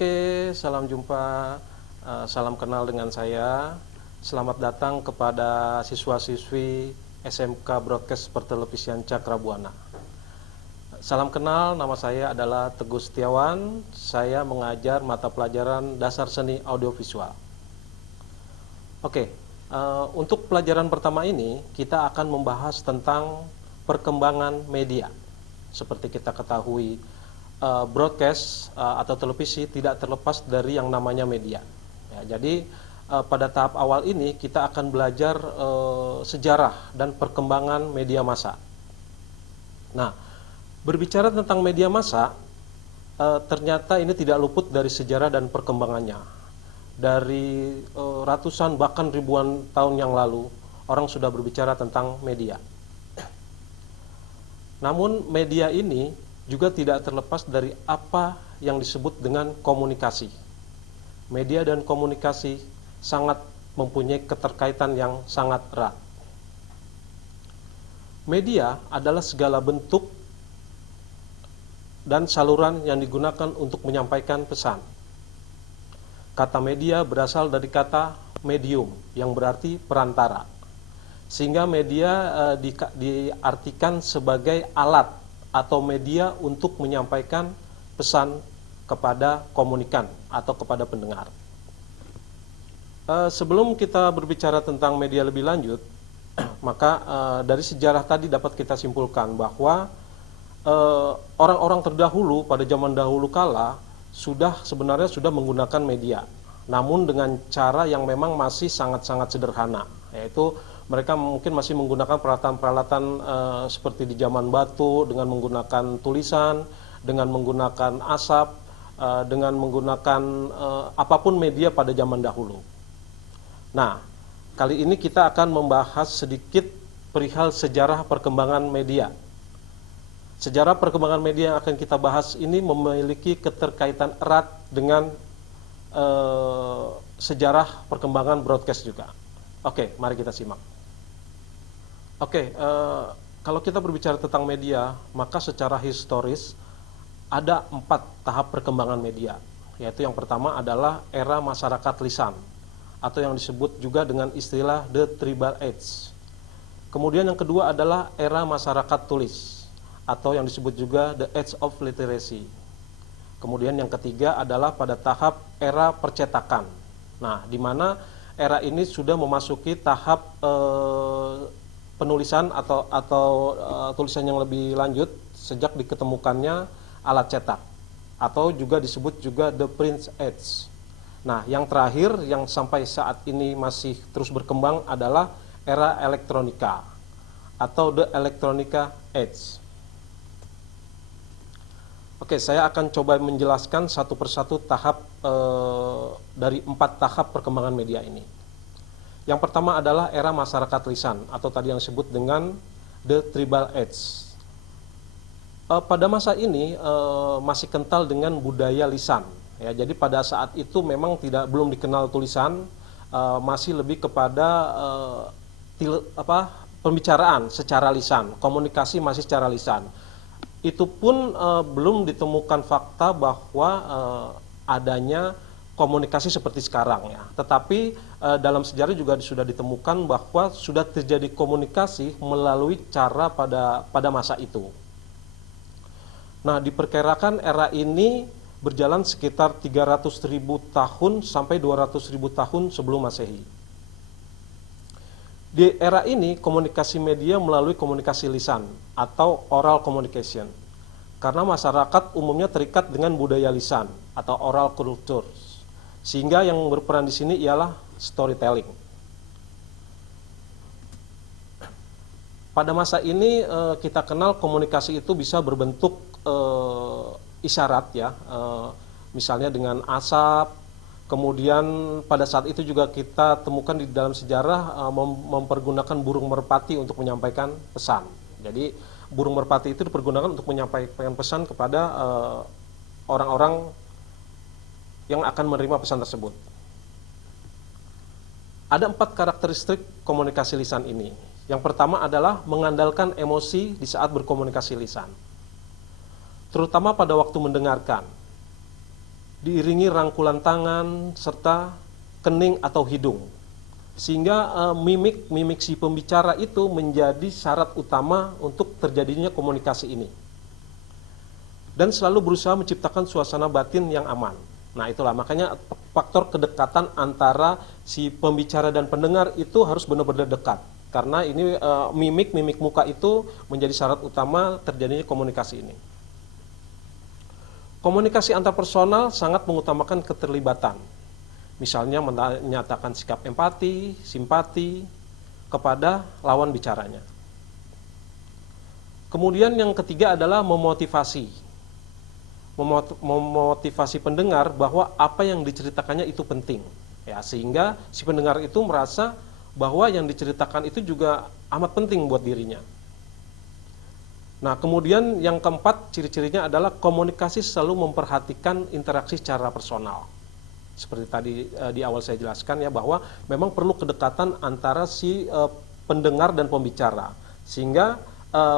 Oke, salam jumpa, salam kenal dengan saya. Selamat datang kepada siswa-siswi SMK Broadcast Pertelevisian Cakrabuana. Salam kenal, nama saya adalah Teguh Setiawan. Saya mengajar mata pelajaran dasar seni audiovisual. Oke, untuk pelajaran pertama ini kita akan membahas tentang perkembangan media. Seperti kita ketahui, broadcast atau televisi tidak terlepas dari yang namanya media. Ya, jadi pada tahap awal ini kita akan belajar sejarah dan perkembangan media massa. Nah, berbicara tentang media massa, ternyata ini tidak luput dari sejarah dan perkembangannya. Dari ratusan bahkan ribuan tahun yang lalu, orang sudah berbicara tentang media. Namun media ini juga tidak terlepas dari apa yang disebut dengan komunikasi. Media dan komunikasi sangat mempunyai keterkaitan yang sangat erat. Media adalah segala bentuk dan saluran yang digunakan untuk menyampaikan pesan. Kata media berasal dari kata medium yang berarti perantara. Sehingga media diartikan sebagai alat atau media untuk menyampaikan pesan kepada komunikan atau kepada pendengar. Sebelum kita berbicara tentang media lebih lanjut, maka dari sejarah tadi dapat kita simpulkan bahwa orang-orang terdahulu pada zaman dahulu kala sebenarnya sudah menggunakan media, namun dengan cara yang memang masih sangat-sangat sederhana, yaitu mereka mungkin masih menggunakan peralatan-peralatan seperti di zaman batu, dengan menggunakan tulisan, dengan menggunakan asap, dengan menggunakan apapun media pada zaman dahulu. Nah, kali ini kita akan membahas sedikit perihal sejarah perkembangan media. Sejarah perkembangan media yang akan kita bahas ini memiliki keterkaitan erat dengan sejarah perkembangan broadcast juga. Oke, mari kita simak. Oke, kalau kita berbicara tentang media, maka secara historis ada 4 tahap perkembangan media. Yaitu yang pertama adalah era masyarakat lisan, atau yang disebut juga dengan istilah The Tribal Age. Kemudian yang kedua adalah era masyarakat tulis, atau yang disebut juga The Age of Literacy. Kemudian yang ketiga adalah pada tahap era percetakan. Nah, di mana era ini sudah memasuki tahap penulisan atau tulisan yang lebih lanjut sejak diketemukannya alat cetak, atau juga disebut juga The Print Age. Nah, yang terakhir yang sampai saat ini masih terus berkembang adalah era elektronika atau The Electronica Age. Oke, saya akan coba menjelaskan satu persatu tahap dari 4 tahap perkembangan media ini. Yang pertama adalah era masyarakat lisan atau tadi yang disebut dengan The Tribal Age. Pada masa ini masih kental dengan budaya lisan. Ya, jadi pada saat itu memang belum dikenal tulisan, masih lebih kepada pembicaraan secara lisan, komunikasi masih secara lisan. Itu pun belum ditemukan fakta bahwa adanya komunikasi seperti sekarang ya. Tetapi dalam sejarah juga sudah ditemukan bahwa sudah terjadi komunikasi melalui cara pada masa itu. Nah, diperkirakan era ini berjalan sekitar 300.000 tahun sampai 200.000 tahun sebelum Masehi. Di era ini komunikasi media melalui komunikasi lisan atau oral communication. Karena masyarakat umumnya terikat dengan budaya lisan atau oral culture. Sehingga yang berperan di sini ialah storytelling. Pada masa ini kita kenal komunikasi itu bisa berbentuk isyarat ya, misalnya dengan asap. Kemudian pada saat itu juga kita temukan di dalam sejarah mempergunakan burung merpati untuk menyampaikan pesan. Jadi burung merpati itu dipergunakan untuk menyampaikan pesan kepada orang-orang yang akan menerima pesan tersebut. Ada 4 karakteristik komunikasi lisan ini. Yang pertama adalah mengandalkan emosi di saat berkomunikasi lisan, terutama pada waktu mendengarkan. diiringi rangkulan tangan serta kening atau hidung. Sehingga mimik si pembicara itu menjadi syarat utama untuk terjadinya komunikasi ini. Dan selalu berusaha menciptakan suasana batin yang aman. Nah, itulah makanya faktor kedekatan antara si pembicara dan pendengar itu harus benar-benar dekat. Karena ini mimik muka itu menjadi syarat utama terjadinya komunikasi ini. Komunikasi antarpersonal sangat mengutamakan keterlibatan. Misalnya menyatakan sikap empati, simpati kepada lawan bicaranya. Kemudian yang ketiga adalah memotivasi. Memotivasi pendengar bahwa apa yang diceritakannya itu penting. Ya, sehingga si pendengar itu merasa bahwa yang diceritakan itu juga amat penting buat dirinya. Nah, kemudian yang keempat ciri-cirinya adalah komunikasi selalu memperhatikan interaksi secara personal. Seperti tadi di awal saya jelaskan ya, bahwa memang perlu kedekatan antara si pendengar dan pembicara. Sehingga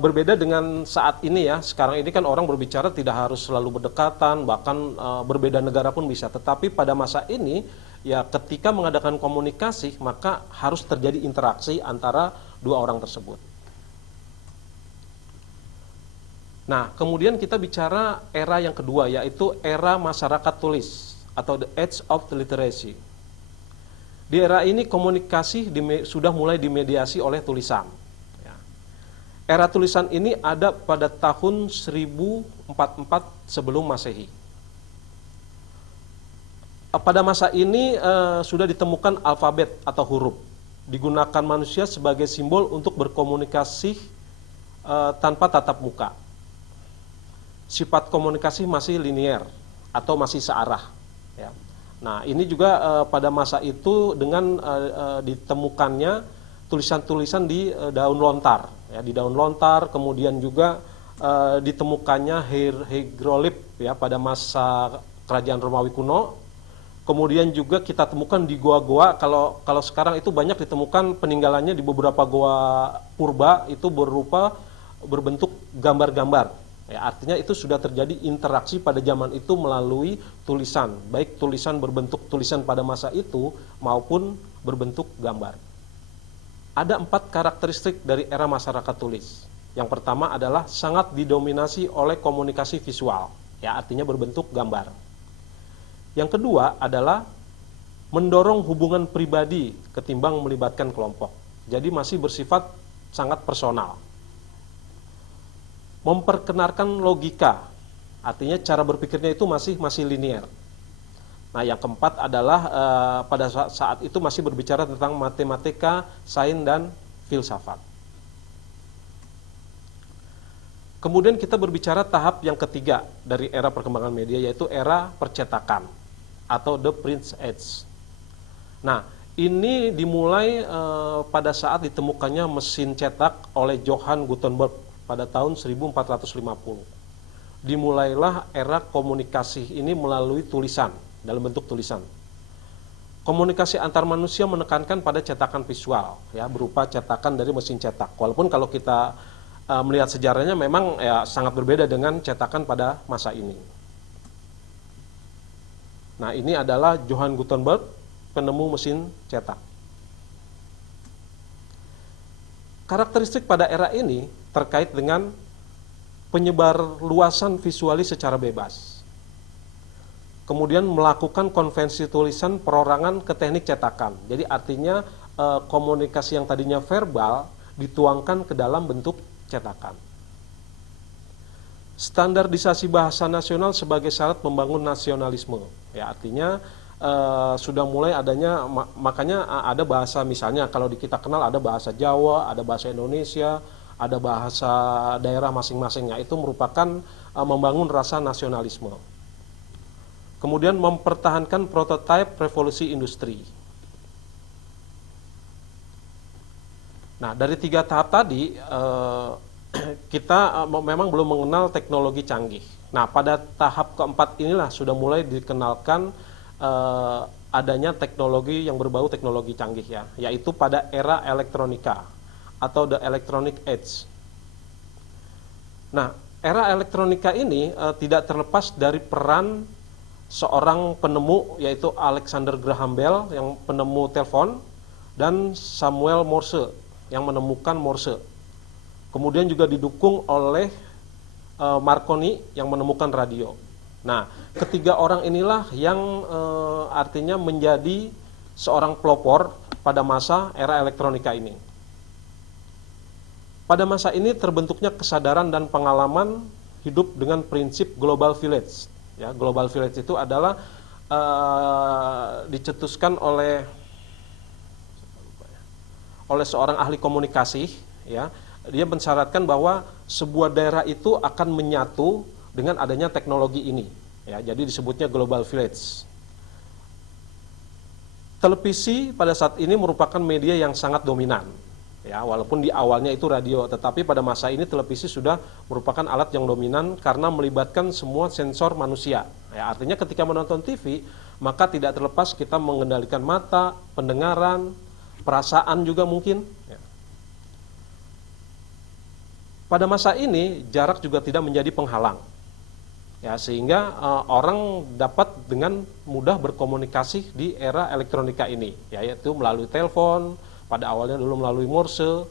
berbeda dengan saat ini ya, sekarang ini kan orang berbicara tidak harus selalu berdekatan, bahkan berbeda negara pun bisa. Tetapi pada masa ini ya, ketika mengadakan komunikasi maka harus terjadi interaksi antara dua orang tersebut. Nah, kemudian kita bicara era yang kedua, yaitu era masyarakat tulis atau the age of the literacy. Di era ini komunikasi sudah mulai dimediasi oleh tulisan. Ya. Era tulisan ini ada pada tahun 1044 sebelum Masehi. Pada masa ini sudah ditemukan alfabet atau huruf, digunakan manusia sebagai simbol untuk berkomunikasi tanpa tatap muka. Sifat komunikasi masih linier atau masih searah. Ya. Nah, ini juga pada masa itu dengan ditemukannya tulisan-tulisan di daun lontar, ya, di daun lontar, kemudian juga ditemukannya hieroglif ya pada masa kerajaan Romawi kuno. Kemudian juga kita temukan di goa-goa. Kalau sekarang itu banyak ditemukan peninggalannya di beberapa goa purba itu berbentuk gambar-gambar. Ya, artinya itu sudah terjadi interaksi pada zaman itu melalui tulisan, baik tulisan berbentuk tulisan pada masa itu maupun berbentuk gambar. Ada 4 karakteristik dari era masyarakat tulis. Yang pertama adalah sangat didominasi oleh komunikasi visual, ya artinya berbentuk gambar. Yang kedua adalah mendorong hubungan pribadi ketimbang melibatkan kelompok. Jadi masih bersifat sangat personal. Memperkenalkan logika, artinya cara berpikirnya itu masih linier. Nah, yang keempat adalah pada saat itu masih berbicara tentang matematika, sains dan filsafat. Kemudian kita berbicara tahap yang ketiga dari era perkembangan media, yaitu era percetakan atau the print age. Nah, ini dimulai pada saat ditemukannya mesin cetak oleh Johann Gutenberg pada tahun 1450. Dimulailah era komunikasi ini melalui tulisan, dalam bentuk tulisan. Komunikasi antar manusia menekankan pada cetakan visual, ya, berupa cetakan dari mesin cetak. Walaupun kalau kita melihat sejarahnya memang ya, sangat berbeda dengan cetakan pada masa ini. Nah, ini adalah Johann Gutenberg, penemu mesin cetak. Karakteristik pada era ini terkait dengan penyebar luasan visualis secara bebas. Kemudian melakukan konvensi tulisan perorangan ke teknik cetakan. Jadi artinya komunikasi yang tadinya verbal dituangkan ke dalam bentuk cetakan. Standarisasi bahasa nasional sebagai syarat membangun nasionalisme. Ya, artinya sudah mulai adanya, makanya ada bahasa, misalnya kalau kita kenal ada bahasa Jawa, ada bahasa Indonesia, ada bahasa daerah masing-masingnya. Itu merupakan membangun rasa nasionalisme. Kemudian mempertahankan prototipe revolusi industri. Nah, dari 3 tahap tadi kita memang belum mengenal teknologi canggih. Nah, pada tahap keempat inilah sudah mulai dikenalkan adanya teknologi yang berbau teknologi canggih, ya, yaitu pada era elektronika atau the electronic age. Nah, era elektronika ini tidak terlepas dari peran seorang penemu yaitu Alexander Graham Bell yang penemu telepon, dan Samuel Morse yang menemukan Morse. Kemudian juga didukung oleh Marconi yang menemukan radio. Nah, ketiga orang inilah yang artinya menjadi seorang pelopor pada masa era elektronika ini. Pada masa ini terbentuknya kesadaran dan pengalaman hidup dengan prinsip global village. Ya, global village itu adalah dicetuskan oleh seorang ahli komunikasi. Ya, dia mensyaratkan bahwa sebuah daerah itu akan menyatu dengan adanya teknologi ini. Ya, jadi disebutnya global village. Televisi pada saat ini merupakan media yang sangat dominan. Ya, walaupun di awalnya itu radio, tetapi pada masa ini televisi sudah merupakan alat yang dominan karena melibatkan semua sensor manusia. Ya, artinya ketika menonton TV, maka tidak terlepas kita mengendalikan mata, pendengaran, perasaan juga mungkin. Ya. Pada masa ini jarak juga tidak menjadi penghalang. Ya, sehingga orang dapat dengan mudah berkomunikasi di era elektronika ini, yaitu melalui telepon. Pada awalnya dulu melalui Morse.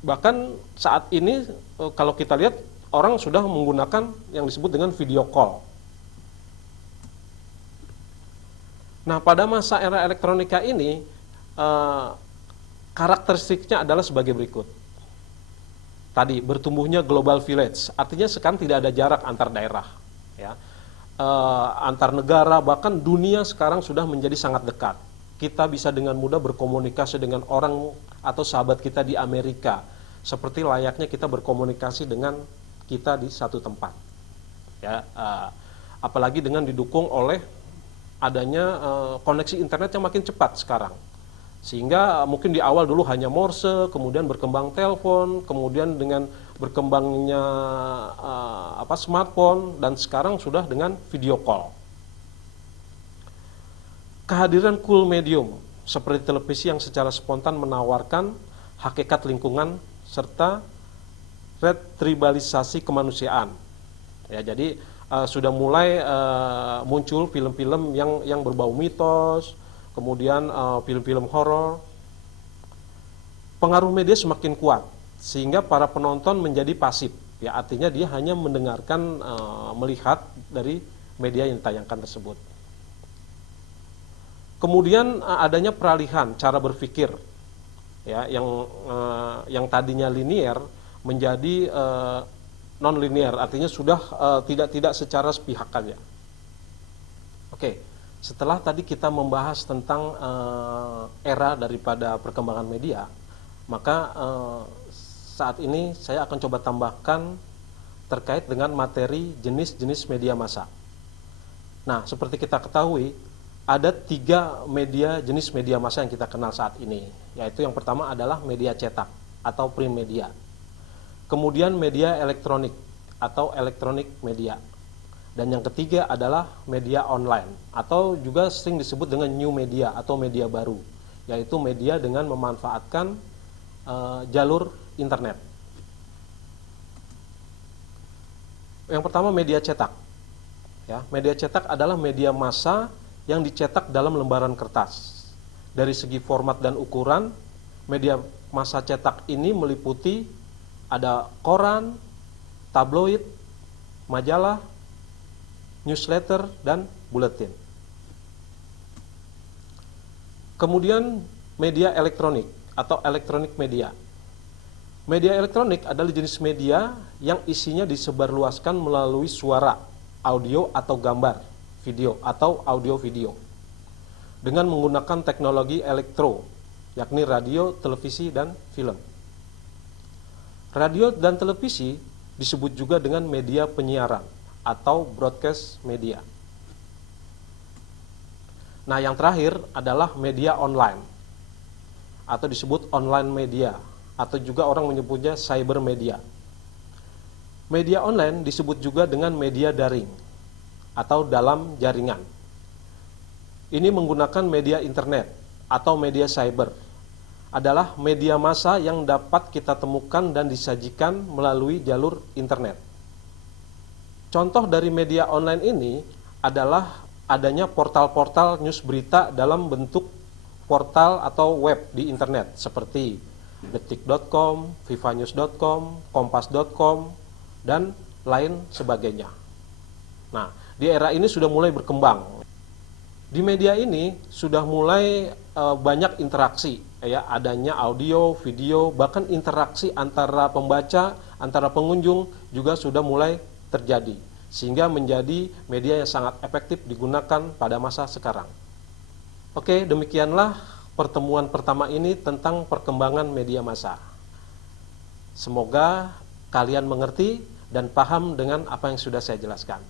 Bahkan saat ini kalau kita lihat orang sudah menggunakan yang disebut dengan video call. Nah, pada masa era elektronika ini karakteristiknya adalah sebagai berikut. Tadi bertumbuhnya global village, artinya sekarang tidak ada jarak antar daerah, ya. Antar negara, bahkan dunia sekarang sudah menjadi sangat dekat. Kita bisa dengan mudah berkomunikasi dengan orang atau sahabat kita di Amerika, seperti layaknya kita berkomunikasi dengan kita di satu tempat. Ya, apalagi dengan didukung oleh adanya koneksi internet yang makin cepat sekarang. Sehingga mungkin di awal dulu hanya Morse, kemudian berkembang telepon, kemudian dengan berkembangnya smartphone, dan sekarang sudah dengan video call. Kehadiran cool medium seperti televisi yang secara spontan menawarkan hakikat lingkungan serta retribalisasi kemanusiaan. Ya, jadi sudah mulai muncul film-film yang berbau mitos, kemudian film-film horor. Pengaruh media semakin kuat sehingga para penonton menjadi pasif. Ya, artinya dia hanya mendengarkan, melihat dari media yang ditayangkan tersebut. Kemudian adanya peralihan cara berpikir, ya, yang tadinya linier menjadi non linier, artinya sudah tidak secara sepihak saja. Oke, setelah tadi kita membahas tentang era daripada perkembangan media, maka saat ini saya akan coba tambahkan terkait dengan materi jenis-jenis media massa. Nah, seperti kita ketahui, ada 3 jenis media massa yang kita kenal saat ini, yaitu yang pertama adalah media cetak atau print media, kemudian media elektronik atau elektronik media, dan yang ketiga adalah media online atau juga sering disebut dengan new media atau media baru, yaitu media dengan memanfaatkan jalur internet. Yang pertama media cetak. Ya, media cetak adalah media massa yang dicetak dalam lembaran kertas. Dari segi format dan ukuran, media massa cetak ini meliputi ada koran, tabloid, majalah, newsletter, dan buletin. Kemudian media elektronik atau elektronik media. Media elektronik adalah jenis media yang isinya disebarluaskan melalui suara, audio atau gambar, video atau audio-video dengan menggunakan teknologi elektro, yakni radio, televisi, dan film. Radio dan televisi disebut juga dengan media penyiaran atau broadcast media. Nah, yang terakhir adalah media online atau disebut online media atau juga orang menyebutnya cyber media. Media online disebut juga dengan media daring atau dalam jaringan. Ini menggunakan media internet atau media cyber. Adalah media massa yang dapat kita temukan dan disajikan melalui jalur internet. Contoh dari media online ini adalah adanya portal-portal news berita dalam bentuk portal atau web di internet seperti detik.com, vivanews.com, kompas.com, dan lain sebagainya. Nah, di era ini sudah mulai berkembang. Di media ini sudah mulai banyak interaksi, ya, adanya audio, video, bahkan interaksi antara pembaca, antara pengunjung juga sudah mulai terjadi, sehingga menjadi media yang sangat efektif digunakan pada masa sekarang. Oke, demikianlah pertemuan pertama ini tentang perkembangan media massa. Semoga kalian mengerti dan paham dengan apa yang sudah saya jelaskan.